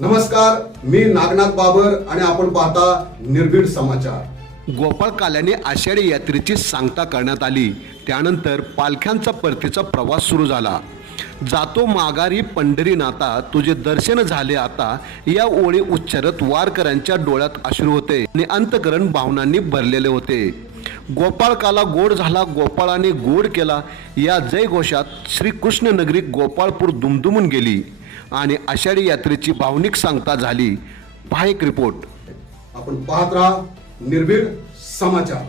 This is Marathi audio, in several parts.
नमस्कार मी नागनाथ बाबर आणि आपण पाहता निर्भीड समाचार. गोपाळ काल्याने आषाढी यात्रेची सांगता करण्यात आली. त्यानंतर पालख्यांचा परतीचा प्रवास सुरू झाला. जातो माघारी पंढरी नाता तुझे दर्शन झाले आता. या ओळी उच्चारत वारकऱ्यांच्या डोळ्यात अश्रू होते आणि अंतकरण भावनांनी भरलेले होते. गोपाळकाला गोड झाला गोपाळाने गोड केला. या जयघोषात श्रीकृष्ण नगरी गोपाळपूर दुमदुमून गेली. आणि आषाढी यात्रेची भावनिक सांगता झाली. पहा एक रिपोर्ट. आपण पाहत राहा निर्भीड समाचार.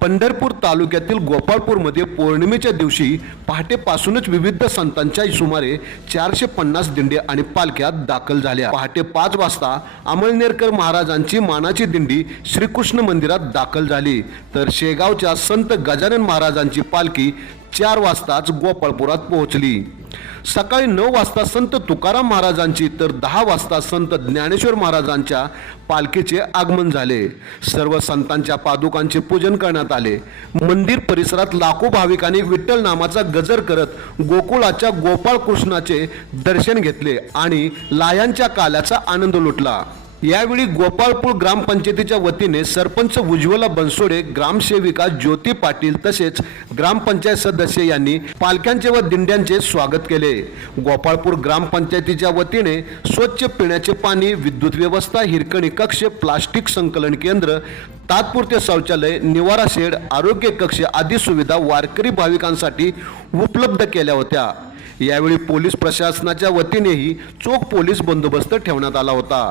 पंढरपूर तालुक्यातील गोपाळपूरमध्ये पौर्णिमेच्या दिवशी पहाटेपासूनच विविध संतांच्या सुमारे चारशे पन्नास दिंडे आणि पालख्यात दाखल झाल्या. पहाटे पाच वाजता अमळनेरकर महाराजांची मानाची दिंडी श्रीकृष्ण मंदिरात दाखल झाली. तर शेगावच्या संत गजानन महाराजांची पालखी चार वाजताच गोपाळपुरात पोहोचली. सकाळी नऊ वाजता संत तुकाराम महाराजांची तर दहा वाजता संत ज्ञानेश्वर महाराजांच्या पालखीचे आगमन झाले. सर्व संतांच्या पादुकांचे पूजन करण्यात आले. मंदिर परिसरात लाखो भाविकांनी विठ्ठल नामाचा गजर करत गोकुळाच्या गोपाळ कृष्णाचे दर्शन घेतले आणि लायांच्या काल्याचा आनंद लुटला. यावेळी गोपाळपूर ग्रामपंचायतीच्या वतीने सरपंच उज्ज्वला बनसोडे ग्रामसेविका ज्योती पाटील तसेच ग्रामपंचायत सदस्य यांनी पालख्यांचे व दिंड्यांचे स्वागत केले. गोपाळपूर ग्रामपंचायतीच्या वतीने स्वच्छ पिण्याचे पाणी विद्युत व्यवस्था हिरकणी कक्ष प्लास्टिक संकलन केंद्र तात्पुरते शौचालय निवारा शेड आरोग्य कक्ष आदी सुविधा वारकरी भाविकांसाठी उपलब्ध केल्या होत्या. यावेळी पोलीस प्रशासनाच्या वतीनेही चोख पोलीस बंदोबस्त ठेवण्यात आला होता.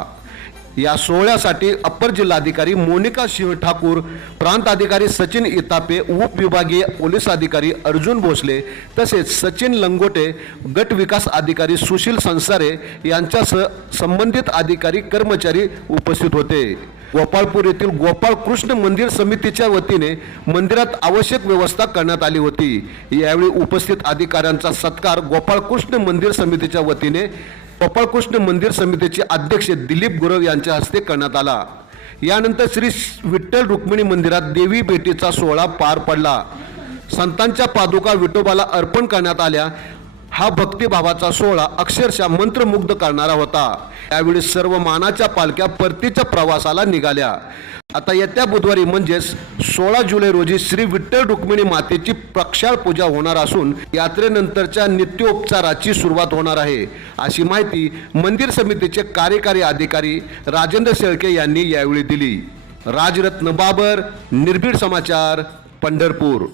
या सोहळ्यासाठी अप्पर जिल्हाधिकारी मोनिका सिंह ठाकूर प्रांताधिकारी सचिन इतापे उपविभागीय पोलीस अधिकारी अर्जुन भोसले तसेच सचिन लंगोटे गट विकास अधिकारी सुशील संसारे यांच्यासह संबंधित अधिकारी कर्मचारी उपस्थित होते. गोपाळपूर येथील गोपाळ कृष्ण मंदिर समितीच्या वतीने मंदिरात आवश्यक व्यवस्था करण्यात आली होती. यावेळी उपस्थित अधिकाऱ्यांचा सत्कार गोपाळ कृष्ण मंदिर समितीच्या वतीने गोपाळकृष्ण मंदिर समितीचे अध्यक्ष दिलीप गुरव यांच्या हस्ते करण्यात आला. यानंतर श्री विठ्ठल रुक्मिणी मंदिरात देवी भेटीचा सोहळा पार पडला. संतांच्या पादुका विठोबाला अर्पण करण्यात आल्या. हा भक्तिभावाचा सोहळा अक्षरशः मंत्रमुग्ध करणारा होता. यावेळी सर्व मानाच्या पालख्या परतीच्या प्रवासाला निघाल्या. आता येत्या बुधवारी म्हणजेच सोळा जुलै रोजी श्री विठ्ठल रुक्मिणी मातेची प्रक्षाळ पूजा होणार असून यात्रेनंतरच्या नित्योपचाराची सुरुवात होणार आहे. अशी माहिती मंदिर समितीचे कार्यकारी अधिकारी राजेंद्र शेळके यांनी यावेळी दिली. राजरत्न बाबर निर्भीड समाचार पंढरपूर.